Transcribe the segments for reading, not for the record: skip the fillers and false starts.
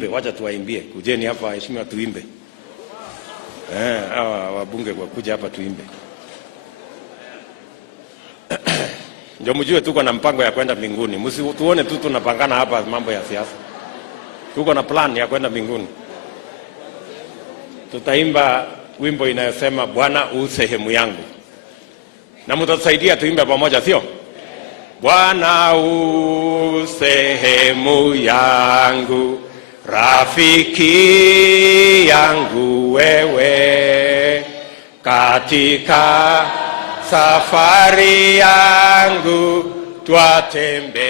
Wacha tuwaimbie. Kujeni hapa waheshimiwa tuimbe. Hawa wabunge kwa kuja hapa tuimbe. Ndio mjue tuko na mpango ya kwenda mbinguni. Msituone tu tunapangana hapa mambo ya siasa. Tuko na plan ya kwenda mbinguni. Tutaimba wimbo inayosema Bwana u sehemu yangu. Na mtatusaidia tuimbe pamoja, sio? Bwana u sehemu yangu, rafiki yangu wewe, katika safari yangu twatembea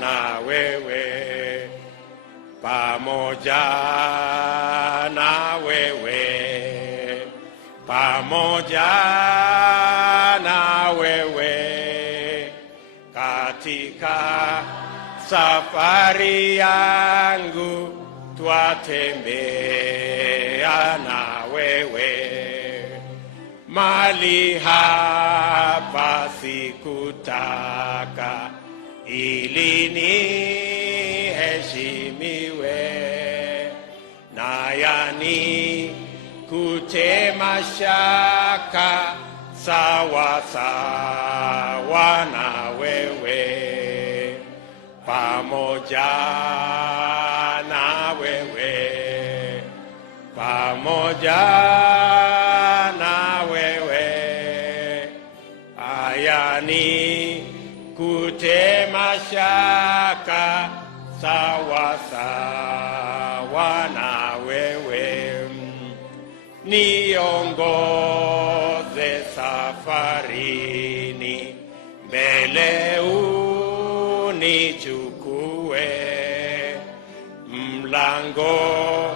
na wewe, pamoja na wewe, pamoja na wewe, katika safari yangu twatembea na wewe. Mali hapa sikutaka ili niheshimiwe, na yani kutema shaka sawa sawa na wewe, pamoja na wewe, pamoja na wewe, ayani kutema shaka sawa sawa na wewe. Niongoze safarini, mbele unichukue, mlangoni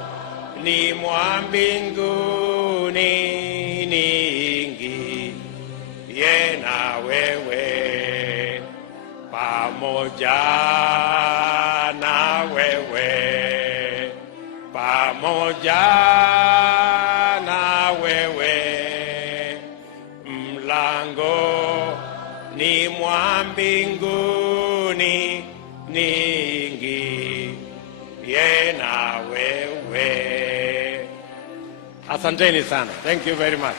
mwa mbinguni niingie na wewe, pamoja na wewe, pamoja na wewe, mlangoni mwa mbinguni niingie na wewe. Asanteni sana. Thank you very much.